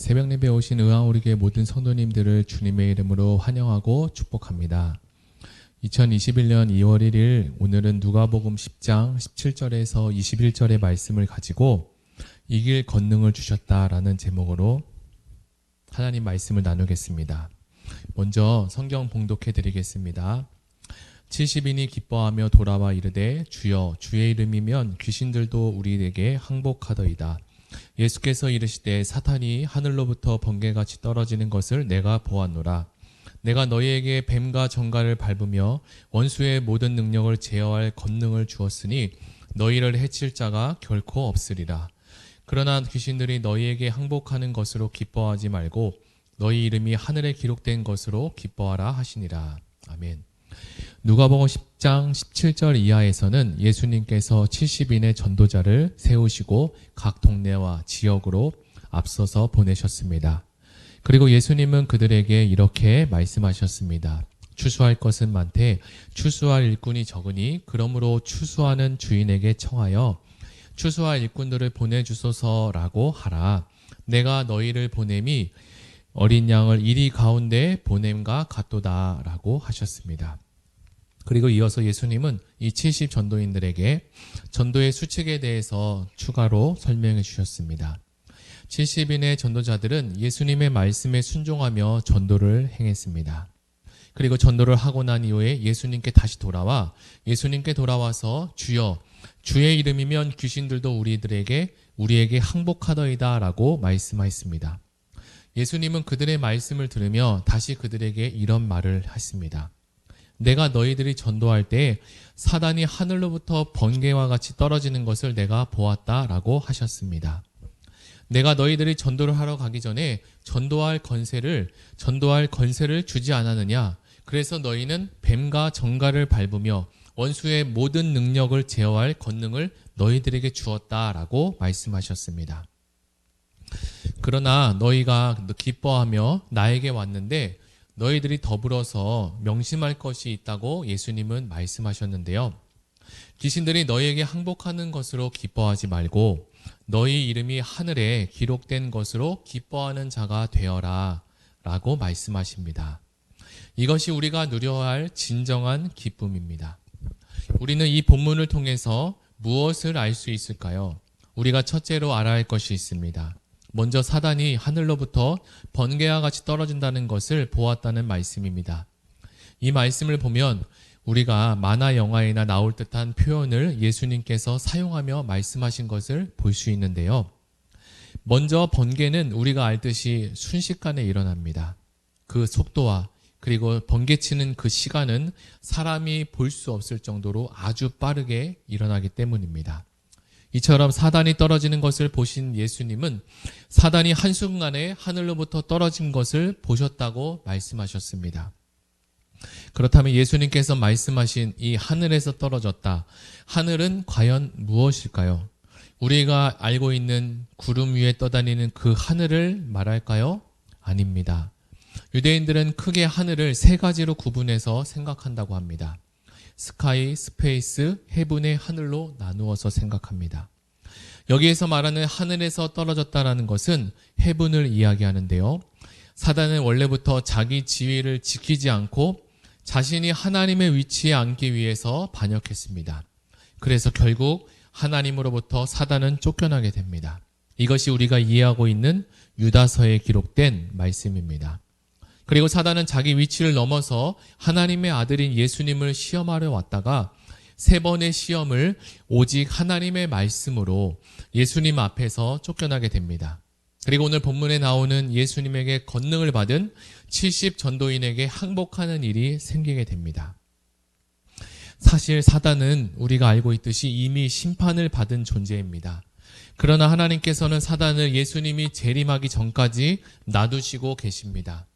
새벽 예배에 오신 의왕우리교회 모든 성도님들을 주님의 이름으로 환영하고 축복합니다. 2021년 2월 1일 오늘은 누가복음 10장 17절에서 21절의 말씀을 가지고 이길 권능을 주셨다라는 제목으로 하나님 말씀을 나누겠습니다. 먼저 성경 봉독해 드리겠습니다. 70인이 기뻐하며 돌아와 이르되 주여 주의 이름이면 귀신들도 우리에게 항복하더이다. 예수께서 이르시되 사탄이 하늘로부터 번개같이 떨어지는 것을 내가 보았노라. 내가 너희에게 뱀과 정갈을 밟으며 원수의 모든 능력을 제어할 권능을 주었으니 너희를 해칠 자가 결코 없으리라. 그러나 귀신들이 너희에게 항복하는 것으로 기뻐하지 말고 너희 이름이 하늘에 기록된 것으로 기뻐하라 하시니라. 아멘. 누가복음 10장 17절 이하에서는 예수님께서 70인의 전도자를 세우시고 각 동네와 지역으로 앞서서 보내셨습니다. 그리고 예수님은 그들에게 이렇게 말씀하셨습니다. 추수할 것은 많되 추수할 일꾼이 적으니 그러므로 추수하는 주인에게 청하여 추수할 일꾼들을 보내주소서라고 하라. 내가 너희를 보냄이 어린 양을 이리 가운데 보냄과 같도다라고 하셨습니다. 그리고 이어서 예수님은 이 70 전도인들에게 전도의 수칙에 대해서 추가로 설명해 주셨습니다. 70인의 전도자들은 예수님의 말씀에 순종하며 전도를 행했습니다. 그리고 전도를 하고 난 이후에 예수님께 다시 돌아와 예수님께 돌아와서 주여 주의 이름이면 귀신들도 우리에게 항복하더이다 라고 말씀하였습니다. 예수님은 그들의 말씀을 들으며 다시 그들에게 이런 말을 했습니다. 내가 너희들이 전도할 때 사단이 하늘로부터 번개와 같이 떨어지는 것을 내가 보았다라고 하셨습니다. 내가 너희들이 전도를 하러 가기 전에 전도할 건세를 주지 않았느냐? 그래서 너희는 뱀과 정갈을 밟으며 원수의 모든 능력을 제어할 권능을 너희들에게 주었다라고 말씀하셨습니다. 그러나 너희가 기뻐하며 나에게 왔는데 너희들이 더불어서 명심할 것이 있다고 예수님은 말씀하셨는데요. 귀신들이 너희에게 항복하는 것으로 기뻐하지 말고 너희 이름이 하늘에 기록된 것으로 기뻐하는 자가 되어라 라고 말씀하십니다. 이것이 우리가 누려야 할 진정한 기쁨입니다. 우리는 이 본문을 통해서 무엇을 알 수 있을까요? 우리가 첫째로 알아야 할 것이 있습니다. 먼저 사단이 하늘로부터 번개와 같이 떨어진다는 것을 보았다는 말씀입니다. 이 말씀을 보면 우리가 만화 영화에나 나올 듯한 표현을 예수님께서 사용하며 말씀하신 것을 볼 수 있는데요. 먼저 번개는 우리가 알듯이 순식간에 일어납니다. 그 속도와 그리고 번개치는 그 시간은 사람이 볼 수 없을 정도로 아주 빠르게 일어나기 때문입니다. 이처럼 사단이 떨어지는 것을 보신 예수님은 사단이 한순간에 하늘로부터 떨어진 것을 보셨다고 말씀하셨습니다. 그렇다면 예수님께서 말씀하신 이 하늘에서 떨어졌다. 하늘은 과연 무엇일까요? 우리가 알고 있는 구름 위에 떠다니는 그 하늘을 말할까요? 아닙니다. 유대인들은 크게 하늘을 세 가지로 구분해서 생각한다고 합니다. 스카이, 스페이스, 헤븐의 하늘로 나누어서 생각합니다. 여기에서 말하는 하늘에서 떨어졌다라는 것은 헤븐을 이야기하는데요. 사단은 원래부터 자기 지위를 지키지 않고 자신이 하나님의 위치에 앉기 위해서 반역했습니다. 그래서 결국 하나님으로부터 사단은 쫓겨나게 됩니다. 이것이 우리가 이해하고 있는 유다서에 기록된 말씀입니다. 그리고 사단은 자기 위치를 넘어서 하나님의 아들인 예수님을 시험하려 왔다가 세 번의 시험을 오직 하나님의 말씀으로 예수님 앞에서 쫓겨나게 됩니다. 그리고 오늘 본문에 나오는 예수님에게 권능을 받은 70 전도인에게 항복하는 일이 생기게 됩니다. 사실 사단은 우리가 알고 있듯이 이미 심판을 받은 존재입니다. 그러나 하나님께서는 사단을 예수님이 재림하기 전까지 놔두시고 계십니다.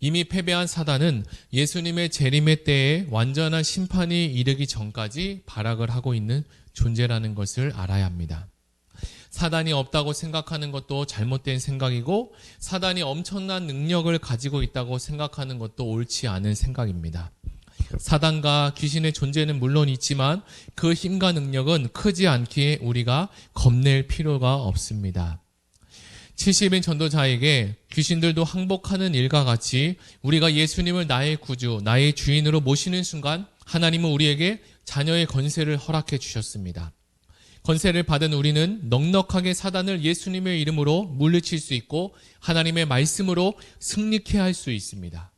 이미 패배한 사단은 예수님의 재림의 때에 완전한 심판이 이르기 전까지 발악을 하고 있는 존재라는 것을 알아야 합니다. 사단이 없다고 생각하는 것도 잘못된 생각이고 사단이 엄청난 능력을 가지고 있다고 생각하는 것도 옳지 않은 생각입니다. 사단과 귀신의 존재는 물론 있지만 그 힘과 능력은 크지 않기에 우리가 겁낼 필요가 없습니다. 70인 전도자에게 귀신들도 항복하는 일과 같이 우리가 예수님을 나의 구주, 나의 주인으로 모시는 순간 하나님은 우리에게 자녀의 건세를 허락해 주셨습니다. 건세를 받은 우리는 넉넉하게 사단을 예수님의 이름으로 물리칠 수 있고 하나님의 말씀으로 승리케 할 수 있습니다.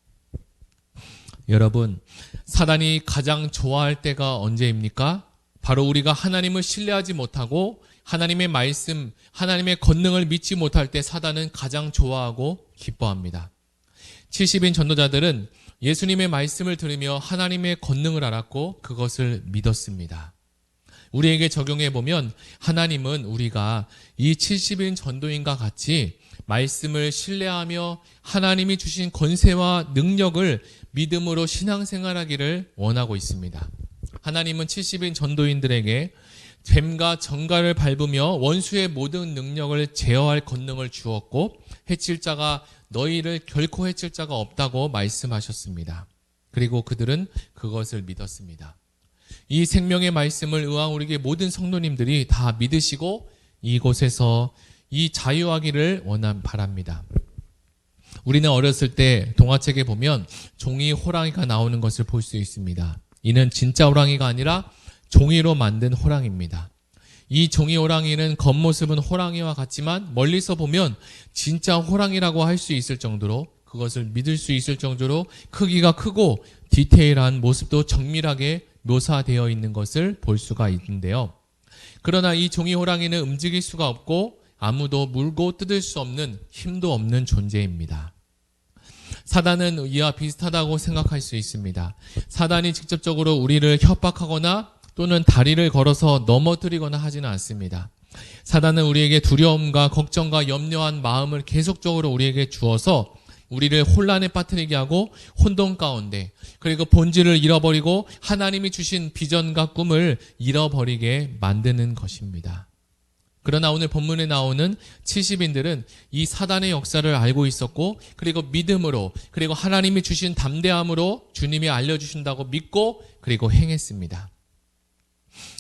여러분, 사단이 가장 좋아할 때가 언제입니까? 바로 우리가 하나님을 신뢰하지 못하고 하나님의 말씀, 하나님의 권능을 믿지 못할 때 사단은 가장 좋아하고 기뻐합니다. 70인 전도자들은 예수님의 말씀을 들으며 하나님의 권능을 알았고 그것을 믿었습니다. 우리에게 적용해 보면 하나님은 우리가 이 70인 전도인과 같이 말씀을 신뢰하며 하나님이 주신 권세와 능력을 믿음으로 신앙생활하기를 원하고 있습니다. 하나님은 70인 전도인들에게 뱀과 정갈을 밟으며 원수의 모든 능력을 제어할 권능을 주었고 해칠 자가 너희를 결코 해칠 자가 없다고 말씀하셨습니다. 그리고 그들은 그것을 믿었습니다. 이 생명의 말씀을 의왕 우리에게 모든 성도님들이 다 믿으시고 이곳에서 이 자유하기를 바랍니다. 우리는 어렸을 때 동화책에 보면 종이 호랑이가 나오는 것을 볼 수 있습니다. 이는 진짜 호랑이가 아니라 종이로 만든 호랑이입니다. 이 종이 호랑이는 겉모습은 호랑이와 같지만 멀리서 보면 진짜 호랑이라고 할 수 있을 정도로 그것을 믿을 수 있을 정도로 크기가 크고 디테일한 모습도 정밀하게 묘사되어 있는 것을 볼 수가 있는데요. 그러나 이 종이 호랑이는 움직일 수가 없고 아무도 물고 뜯을 수 없는 힘도 없는 존재입니다. 사단은 이와 비슷하다고 생각할 수 있습니다. 사단이 직접적으로 우리를 협박하거나 또는 다리를 걸어서 넘어뜨리거나 하지는 않습니다. 사단은 우리에게 두려움과 걱정과 염려한 마음을 계속적으로 우리에게 주어서 우리를 혼란에 빠뜨리게 하고 혼돈 가운데 그리고 본질을 잃어버리고 하나님이 주신 비전과 꿈을 잃어버리게 만드는 것입니다. 그러나 오늘 본문에 나오는 70인들은 이 사단의 역사를 알고 있었고 그리고 믿음으로 그리고 하나님이 주신 담대함으로 주님이 알려주신다고 믿고 그리고 행했습니다.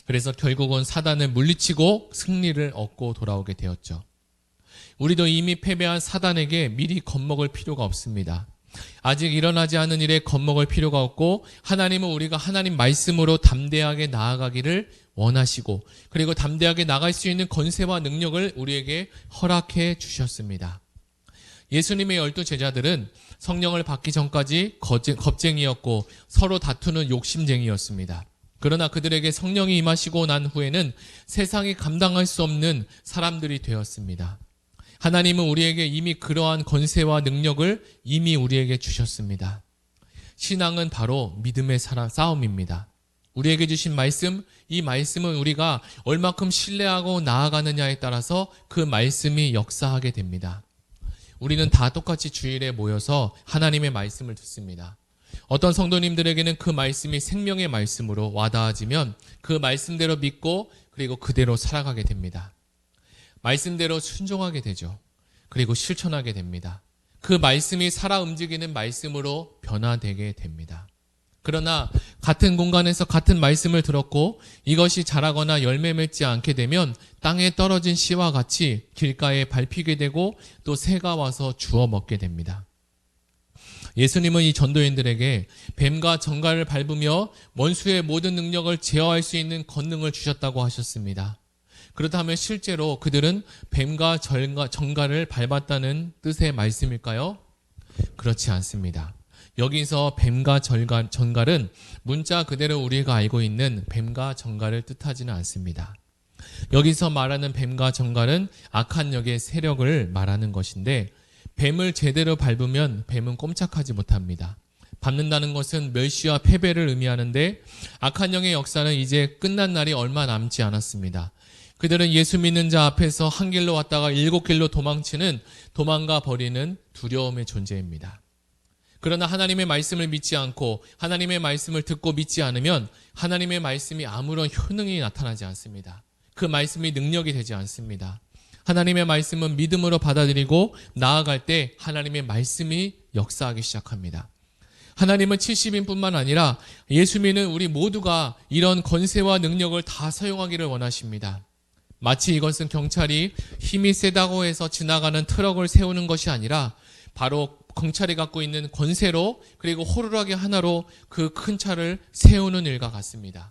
그래서 결국은 사단을 물리치고 승리를 얻고 돌아오게 되었죠. 우리도 이미 패배한 사단에게 미리 겁먹을 필요가 없습니다. 아직 일어나지 않은 일에 겁먹을 필요가 없고 하나님은 우리가 하나님 말씀으로 담대하게 나아가기를 원하시고 그리고 담대하게 나갈 수 있는 권세와 능력을 우리에게 허락해 주셨습니다. 예수님의 12 제자들은 성령을 받기 전까지 겁쟁이였고 서로 다투는 욕심쟁이였습니다. 그러나 그들에게 성령이 임하시고 난 후에는 세상이 감당할 수 없는 사람들이 되었습니다. 하나님은 우리에게 이미 그러한 권세와 능력을 이미 우리에게 주셨습니다. 신앙은 바로 믿음의 싸움입니다. 우리에게 주신 말씀, 이 말씀은 우리가 얼마큼 신뢰하고 나아가느냐에 따라서 그 말씀이 역사하게 됩니다. 우리는 다 똑같이 주일에 모여서 하나님의 말씀을 듣습니다. 어떤 성도님들에게는 그 말씀이 생명의 말씀으로 와닿아지면 그 말씀대로 믿고 그리고 그대로 살아가게 됩니다. 말씀대로 순종하게 되죠. 그리고 실천하게 됩니다. 그 말씀이 살아 움직이는 말씀으로 변화되게 됩니다. 그러나 같은 공간에서 같은 말씀을 들었고 이것이 자라거나 열매 맺지 않게 되면 땅에 떨어진 씨와 같이 길가에 밟히게 되고 또 새가 와서 주워 먹게 됩니다. 예수님은 이 전도인들에게 뱀과 정갈을 밟으며 원수의 모든 능력을 제어할 수 있는 권능을 주셨다고 하셨습니다. 그렇다면 실제로 그들은 뱀과 정갈을 밟았다는 뜻의 말씀일까요? 그렇지 않습니다. 여기서 뱀과 정갈은 문자 그대로 우리가 알고 있는 뱀과 정갈을 뜻하지는 않습니다. 여기서 말하는 뱀과 정갈은 악한 영의 세력을 말하는 것인데 뱀을 제대로 밟으면 뱀은 꼼짝하지 못합니다. 밟는다는 것은 멸시와 패배를 의미하는데 악한 영의 역사는 이제 끝난 날이 얼마 남지 않았습니다. 그들은 예수 믿는 자 앞에서 한 길로 왔다가 7길로 도망가 버리는 두려움의 존재입니다. 그러나 하나님의 말씀을 믿지 않고 하나님의 말씀을 듣고 믿지 않으면 하나님의 말씀이 아무런 효능이 나타나지 않습니다. 그 말씀이 능력이 되지 않습니다. 하나님의 말씀은 믿음으로 받아들이고 나아갈 때 하나님의 말씀이 역사하기 시작합니다. 하나님은 70인뿐만 아니라 예수 믿는 우리 모두가 이런 권세와 능력을 다 사용하기를 원하십니다. 마치 이것은 경찰이 힘이 세다고 해서 지나가는 트럭을 세우는 것이 아니라 바로 경찰이 갖고 있는 권세로 그리고 호루라기 하나로 그 큰 차를 세우는 일과 같습니다.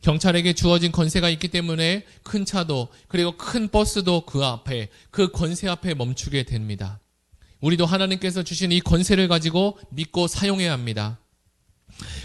경찰에게 주어진 권세가 있기 때문에 큰 차도 그리고 큰 버스도 그 앞에 그 권세 앞에 멈추게 됩니다. 우리도 하나님께서 주신 이 권세를 가지고 믿고 사용해야 합니다.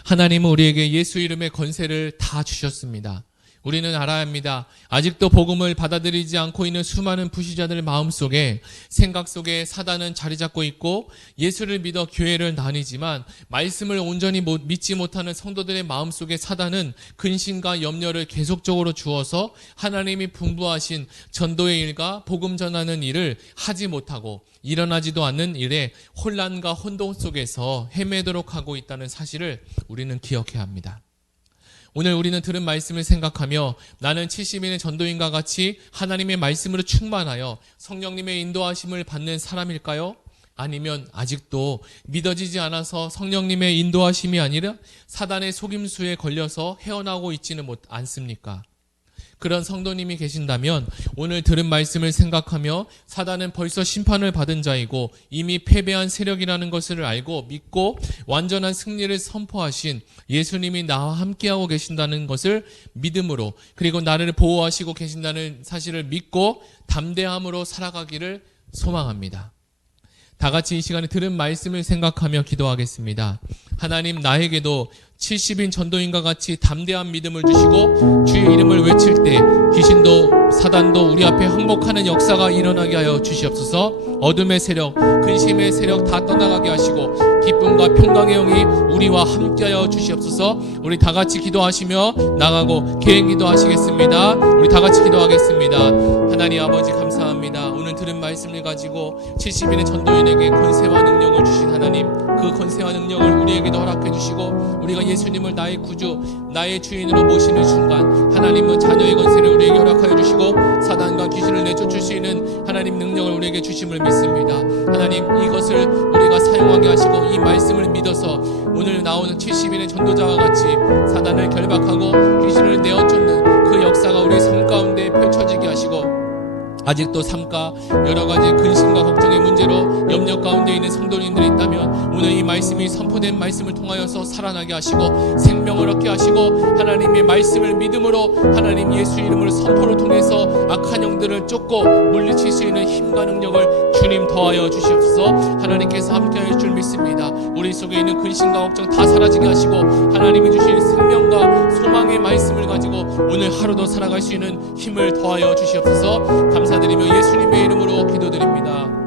하나님은 우리에게 예수 이름의 권세를 다 주셨습니다. 우리는 알아야 합니다. 아직도 복음을 받아들이지 않고 있는 수많은 불신자들 마음속에 생각 속에 사단은 자리 잡고 있고 예수를 믿어 교회를 다니지만 말씀을 온전히 믿지 못하는 성도들의 마음속에 사단은 근심과 염려를 계속적으로 주어서 하나님이 분부하신 전도의 일과 복음 전하는 일을 하지 못하고 일어나지도 않는 일에 혼란과 혼돈 속에서 헤매도록 하고 있다는 사실을 우리는 기억해야 합니다. 오늘 우리는 들은 말씀을 생각하며 나는 70인의 전도인과 같이 하나님의 말씀으로 충만하여 성령님의 인도하심을 받는 사람일까요? 아니면 아직도 믿어지지 않아서 성령님의 인도하심이 아니라 사단의 속임수에 걸려서 헤어나오고 있지는 않습니까? 그런 성도님이 계신다면 오늘 들은 말씀을 생각하며 사단은 벌써 심판을 받은 자이고 이미 패배한 세력이라는 것을 알고 믿고 완전한 승리를 선포하신 예수님이 나와 함께하고 계신다는 것을 믿음으로 그리고 나를 보호하시고 계신다는 사실을 믿고 담대함으로 살아가기를 소망합니다. 다 같이 이 시간에 들은 말씀을 생각하며 기도하겠습니다. 하나님, 나에게도 70인 전도인과 같이 담대한 믿음을 주시고 주의 이름을 외칠 때 귀신도 사단도 우리 앞에 항복하는 역사가 일어나게 하여 주시옵소서. 어둠의 세력, 근심의 세력 다 떠나가게 하시고 기쁨과 평강의 영이 우리와 함께하여 주시옵소서. 우리 다 같이 기도하시며 나가고 개인 기도하시겠습니다. 우리 다 같이 기도하겠습니다. 하나님 아버지 감사합니다. 오늘 들은 말씀을 가지고 70인의 전도인에게 권세와 능력을 주신 하나님, 그 권세와 능력을 우리에게도 허락해 주시고 우리가 예수님을 나의 구주, 나의 주인으로 모시는 순간 하나님은 자녀의 권세를 우리에게 허락하여 주시고 사단과 귀신을 내쫓을 수 있는 하나님 능력을 우리에게 주심을 믿습니다. 하나님, 이것을 우리가 사용하게 하시고 이 말씀을 믿어서 오늘 나오는 70인의 전도자와 같이 사단을 결박하고 귀신을 내어쫓는 그 역사가 우리의 삶 가운데 펼쳐지게 하시고 아직도 삶과 여러 가지 근심과 걱정의 문제로 염려 가운데 있는 성도님들이 있다면 오늘 이 말씀이 선포된 말씀을 통하여서 살아나게 하시고 생명을 얻게 하시고 하나님의 말씀을 믿음으로 하나님 예수 이름으로 선포를 통해서 악한 영들을 쫓고 물리칠 수 있는 힘과 능력을 주님 더하여 주시옵소서. 하나님께서 함께할 줄 믿습니다. 우리 속에 있는 근심과 걱정 다 사라지게 하시고 하나님이 주신 생명과 소망의 말씀을 가지고 오늘 하루도 살아갈 수 있는 힘을 더하여 주시옵소서. 감사드리며 예수님의 이름으로 기도드립니다.